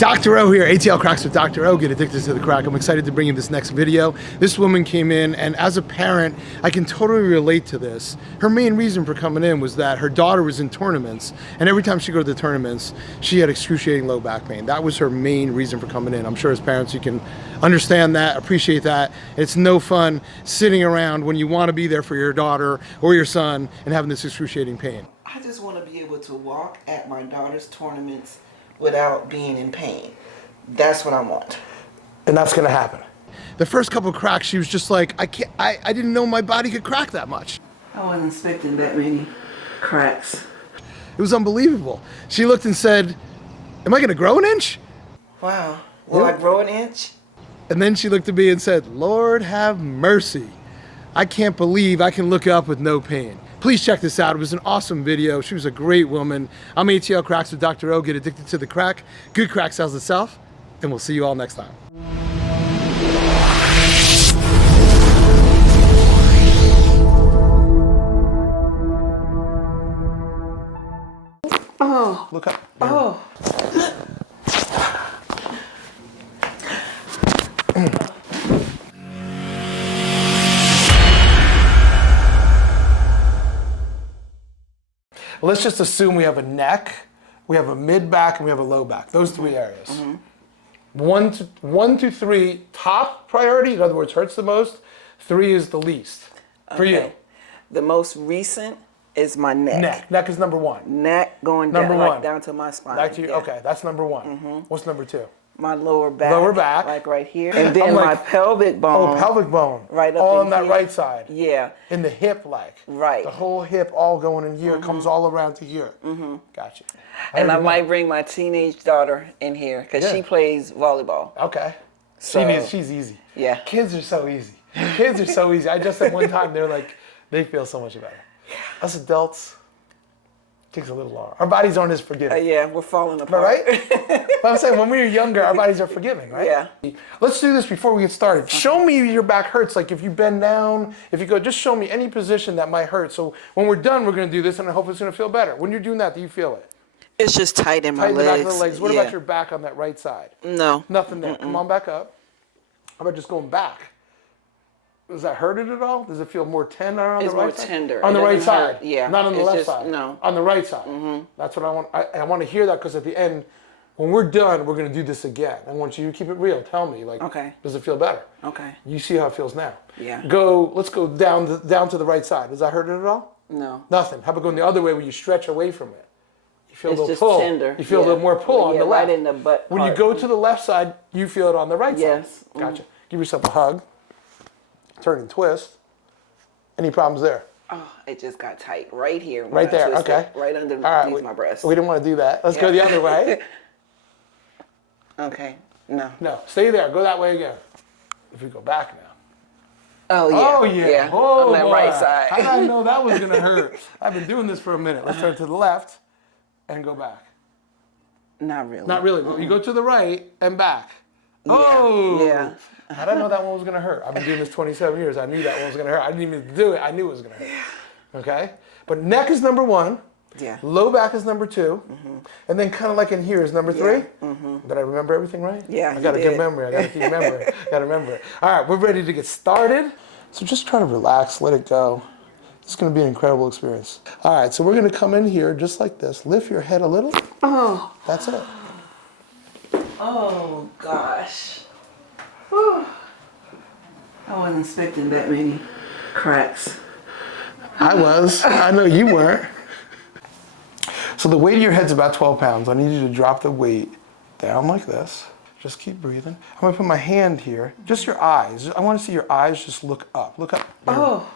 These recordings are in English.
Dr.O here, Atl Cracks with Dr.O, get addicted to the crack. I'm excited to bring you this next video. This woman came in, and as a parent, I can totally relate to this. Her main reason for coming in was that her daughter was in tournaments, and every time she go to the tournaments, she had excruciating low back pain. That was her main reason for coming in. I'm sure as parents you can understand that, appreciate that. It's no fun sitting around when you want to be there for your daughter or your son and having this excruciating pain. I just want to be able to walk at my daughter's tournaments without being in pain. That's what I want. And that's gonna happen. The first couple of cracks, she was just like, I didn't know my body could crack that much. I wasn't expecting that many cracks. It was unbelievable. She looked and said, am I gonna grow an inch? Wow, will I grow an inch? And then she looked at me and said, Lord have mercy. I can't believe I can look up with no pain. Please check this out. It was an awesome video. She was a great woman. I'm Atl Cracks with Dr.O. Get addicted to the crack. Good crack sells itself. And we'll see you all next time. Oh. Look up. Oh. Let's just assume we have a neck, we have a mid back, and we have a low back. Those three areas. Mm-hmm. One to three, top priority, in other words, hurts the most. 3 is the least for you. The most recent is my neck. Neck is number 1. Neck going down, like down to my spine. Back to you. Okay, that's number 1. Mm-hmm. What's number 2? My lower back. Lower back. Like right here. And then my pelvic bone. Oh, pelvic bone. Right up all in on that here. right side. Yeah. In the hip, like. Right. The whole hip all going in here. Comes all around to here. Mm-hmm. Gotcha. And I might bring my teenage daughter in here because she plays volleyball. Okay. So, she's easy. Yeah. Kids are so easy. Kids are so easy. I just said one time, they're like, they feel so much better. Us adults, takes a little longer. Our bodies aren't as forgiving. Yeah, we're falling apart. Right? But I'm saying when we were younger, our bodies are forgiving, right? Yeah. Let's do this before we get started. Show me your back hurts. Like if you bend down, if you go, just show me any position that might hurt. So when we're done, we're going to do this, and I hope it's going to feel better. When you're doing that, do you feel it? It's just tight in my legs. Tight in the back of the legs. What about your back on that right side? No. Nothing there. Come on back up. How about just going back? Does that hurt it at all? Does it feel more tender on the right side? It's more tender. On the right side? Yeah. Not on the left side? No. On the right side? Mm-hmm. That's what I want. I want to hear that because at the end, when we're done, we're going to do this again. I want you to keep it real. Tell me, like, does it feel better? Okay. You see how it feels now. Yeah. Let's go down to the right side. Does that hurt it at all? No. Nothing. How about going the other way where you stretch away from it? You feel it's a little just pull. Tender. You feel a little more pull on the left. Right in the butt When you go to the left side, you feel it on the right side. Yes. Gotcha. Give yourself a hug. Turn and twist. Any problems there? Oh, it just got tight right here. Right there, okay. Right underneath my breast. We didn't want to do that. Let's go the other way. Okay, no. No, stay there. Go that way again. If we go back now. Oh, yeah. Oh, yeah. Oh, on that right side. How did I know that was going to hurt? I've been doing this for a minute. Let's turn to the left and go back. Not really. Not really. You go to the right and back. Yeah. Oh! Yeah. How did I know that one was going to hurt? I've been doing this 27 years. I knew that one was going to hurt. I didn't even do it. I knew it was going to hurt. Okay? But neck is number 1. Yeah. Low back is number 2. And then kind of like in here is number 3. Did I remember everything right? Yeah, I got a good memory. I got to keep remembering. Got to remember it. All right, we're ready to get started. So just try to relax. Let it go. It's going to be an incredible experience. All right, so we're going to come in here just like this. Lift your head a little. Oh. That's it. Oh, gosh. Whew. I wasn't expecting that many cracks. I was. I know you weren't. So the weight of your head's about 12 pounds. I need you to drop the weight down like this. Just keep breathing. I'm going to put my hand here. Just your eyes. I want to see your eyes just look up. Look up. Oh.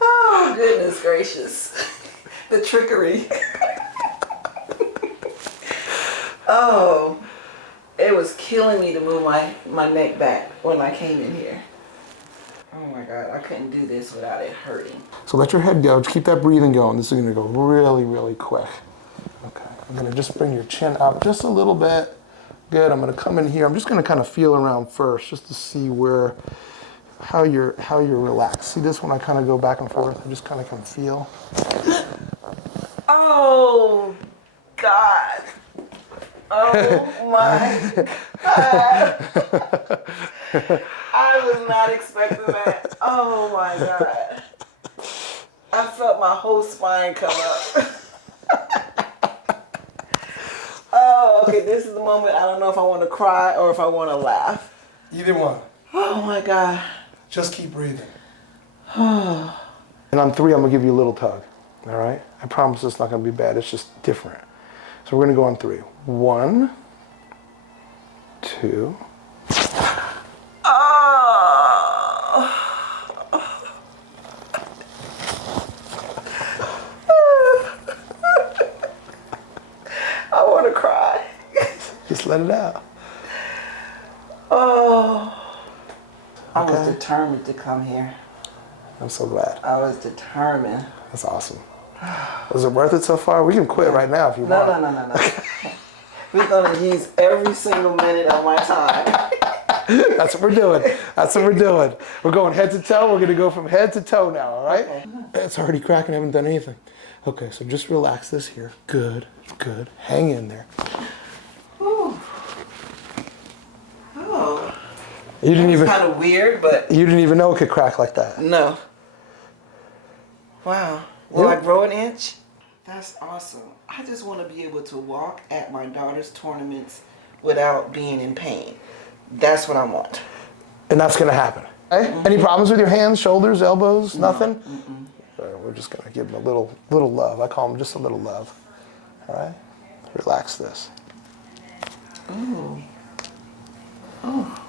Oh, goodness gracious. The trickery. Oh, it was killing me to move my neck back when I came in here. Oh my God, I couldn't do this without it hurting. So let your head go. Just keep that breathing going. This is going to go really, really quick. Okay. I'm going to just bring your chin up just a little bit. Good. I'm going to come in here. I'm just going to kind of feel around first just to see how you're relaxed. See this when I kind of go back and forth? I just kind of can feel. Oh, God. Oh, my God. I was not expecting that. Oh, my God. I felt my whole spine come up. Oh, okay, this is the moment I don't know if I want to cry or if I want to laugh. Either one. Oh, my God. Just keep breathing. And on 3, I'm gonna give you a little tug. All right? I promise it's not gonna be bad. It's just different. So we're gonna go on 3. 1, 2. Oh. I want to cry. Just let it out. Oh. I was Okay. determined to come here. I'm so glad. I was determined. That's awesome. Was it worth it so far? We can quit right now if you want. No. We're going to use every single minute of my time. That's what we're doing. That's what we're doing. We're going head to toe. We're going to go from head to toe now, all right? Okay. It's already cracking. I haven't done anything. Okay, so just relax this here. Good, good. Hang in there. Ooh. Oh. You didn't even. Kind of weird, but. You didn't even know it could crack like that. No. Wow. Will I grow an inch? That's awesome. I just want to be able to walk at my daughter's tournaments without being in pain. That's what I want. And that's going to happen. Okay? Any problems with your hands, shoulders, elbows, nothing? We're just going to give them a little love. I call them just a little love. All right? Relax this. Ooh. Oh.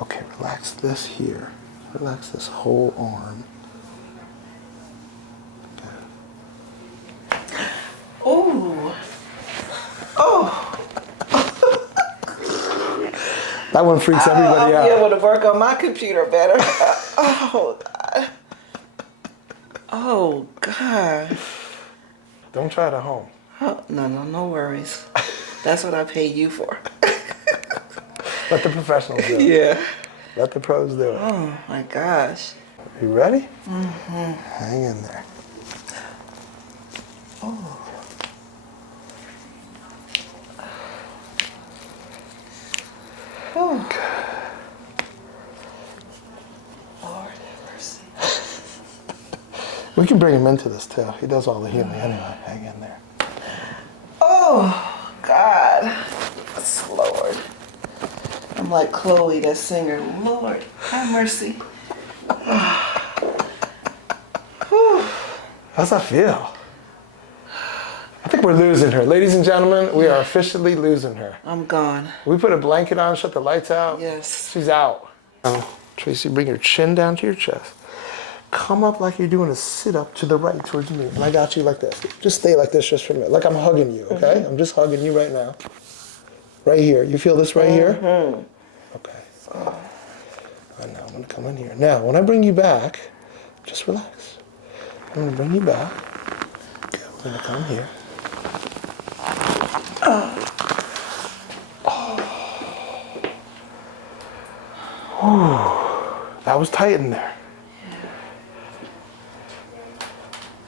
Okay, relax this here. Relax this whole arm. Okay. Ooh. Oh. That one freaks everybody out. I'll be able to work on my computer better. Oh, God. Oh, God. Don't try it at home. Oh, no worries. That's what I pay you for. Let the professionals do it. Yeah. Let the pros do it. Oh, my gosh. You ready? Mm-hmm. Hang in there. Oh. Oh. Lord have mercy. We can bring him into this too. He does all the healing anyway. Hang in there. Oh, God. Yes, Lord. I'm like Chloe, that singer. Lord, have mercy. How's that feel? I think we're losing her. Ladies and gentlemen, we are officially losing her. I'm gone. We put a blanket on, shut the lights out. Yes. She's out. Now, Tracy, bring your chin down to your chest. Come up like you're doing a sit-up to the right towards me. And I got you like this. Just stay like this just for a minute. Like I'm hugging you, okay? Mm-hmm. I'm just hugging you right now. Right here. You feel this right here? Okay. And now I'm going to come in here. Now, when I bring you back, just relax. I'm going to bring you back. Okay, we're going to come here. That was tight in there.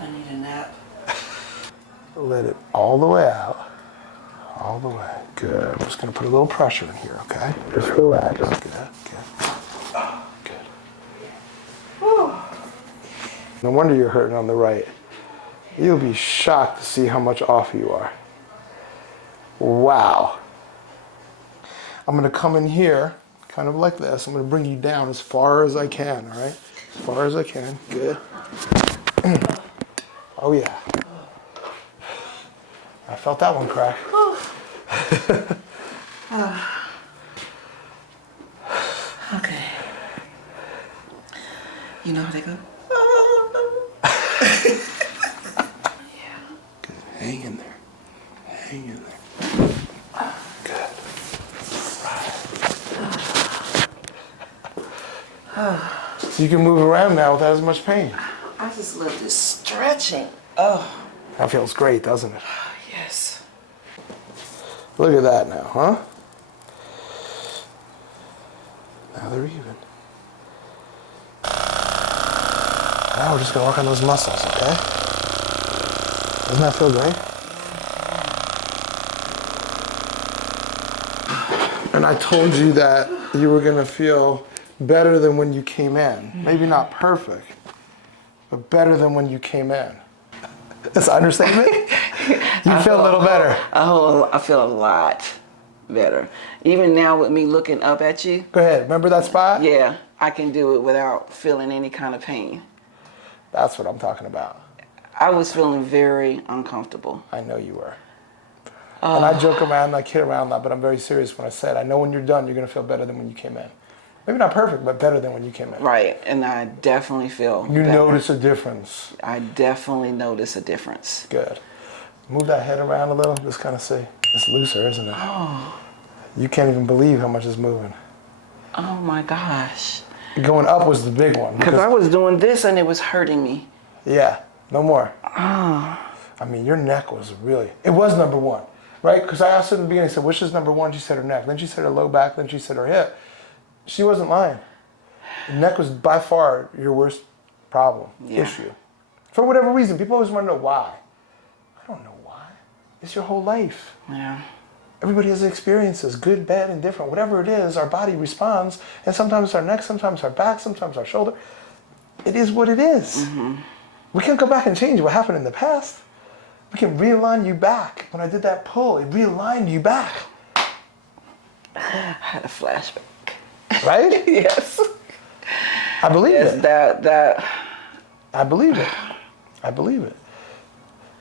I need a nap. Let it all the way out. All the way. Good. I'm just going to put a little pressure in here, okay? Just relax. Good. Good. No wonder you're hurting on the right. You'll be shocked to see how much off you are. Wow. I'm going to come in here, kind of like this. I'm going to bring you down as far as I can, all right? As far as I can. Good. Oh, yeah. I felt that one crack. Okay. You know how they go? Yeah. Good. Hang in there. Hang in there. Good. So you can move around now without as much pain. I just love this stretching. Oh. That feels great, doesn't it? Yes. Look at that now, huh? Now they're even. Now we're just gonna work on those muscles, okay? Doesn't that feel great? And I told you that you were gonna feel better than when you came in. Maybe not perfect, but better than when you came in. That's an understatement? You feel a little better. I feel a lot better. Even now with me looking up at you. Go ahead, remember that spot? Yeah, I can do it without feeling any kind of pain. That's what I'm talking about. I was feeling very uncomfortable. I know you were. And I joke around and I kid around a lot, but I'm very serious when I said, I know when you're done, you're gonna feel better than when you came in. Maybe not perfect, but better than when you came in. Right, and I definitely feel You better. notice a difference. I definitely notice a difference. Good. Move that head around a little, just kind of see. It's looser, isn't it? Oh. You can't even believe how much is moving. Oh my gosh. Going up was the big one. Because I was doing this and it was hurting me. Yeah, no more. Oh. I mean, your neck was really, it was number one, right? Because I asked her in the beginning, I said, which is number one? She said her neck. Then she said her low back. Then she said her hip. She wasn't lying. The neck was by far your worst problem, issue. For whatever reason, people always want to know why. I don't know why. It's your whole life. Yeah. Everybody has experiences, good, bad, and different. Whatever it is, our body responds. And sometimes it's our neck, sometimes our back, sometimes our shoulder. It is what it is. Mm-hmm. We can't go back and change what happened in the past. We can realign you back. When I did that pull, it realigned you back. I had a flashback. Right? Yes. I believe it. That. I believe it. I believe it.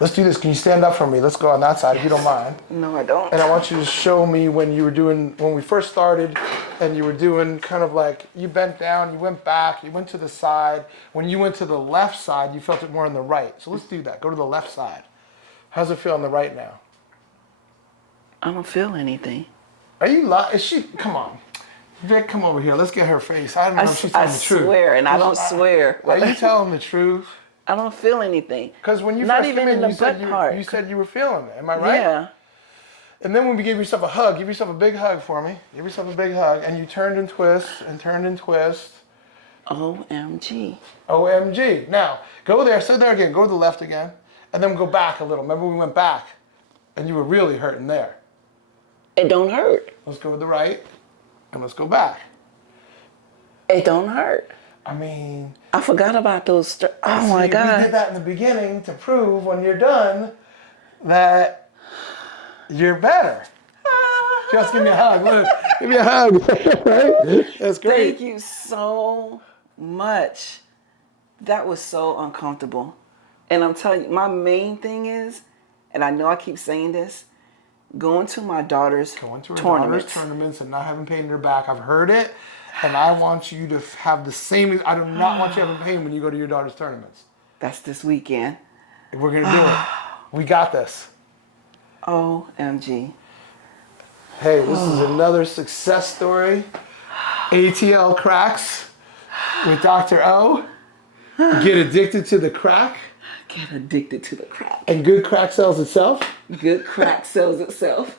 Let's do this. Can you stand up for me? Let's go on that side if you don't mind. No, I don't. And I want you to show me when you were doing, when we first started and you were doing kind of like, you bent down, you went back, you went to the side. When you went to the left side, you felt it more on the right. So let's do that. Go to the left side. How's it feel on the right now? I don't feel anything. Are you lying? Is she, come on. Vic, come over here. Let's get her face. I don't know if she's telling the truth. I swear, and I don't swear. Are you telling the truth? I don't feel anything. Because when you Not first even came in in, the butt part. you said you were feeling it. Am I right? Yeah. And then when we gave yourself a hug, give yourself a big hug for me. Give yourself a big hug. And you turned and twist and turned and twist. OMG. OMG. Now, go there. Sit there again. Go to the left again. And then go back a little. Remember we went back. And you were really hurting there. It don't hurt. Let's go to the right. And let's go back. It don't hurt. I mean... I forgot about those... Oh my God. We did that in the beginning to prove when you're done that you're better. Just give me a hug. Look, give me a hug. Right? That's great. Thank you so much. That was so uncomfortable. And I'm telling you, my main thing is, and I know I keep saying this, going to my daughter's tournaments and not having pain in her back. I've heard it. And I want you to have the same, I do not want you having pain when you go to your daughter's tournaments. That's this weekend. We're going to do it. We got this. OMG. Hey, this is another success story. Atl Cracks with Dr.O. Get addicted to the crack. Get addicted to the crack. And good crack sells itself. Good crack sells itself.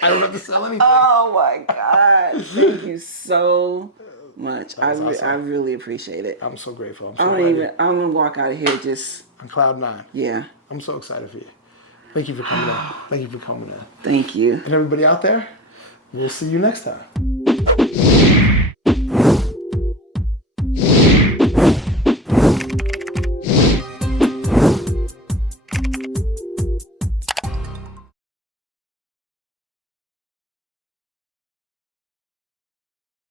I don't have to sell anything. Oh my God. Thank you so much. Awesome. I really appreciate it. I'm so grateful. I'm going to walk out of here just... on cloud nine. Yeah. I'm so excited for you. Thank you for coming in. Thank you for coming in. Thank you. And everybody out there, we'll see you next time.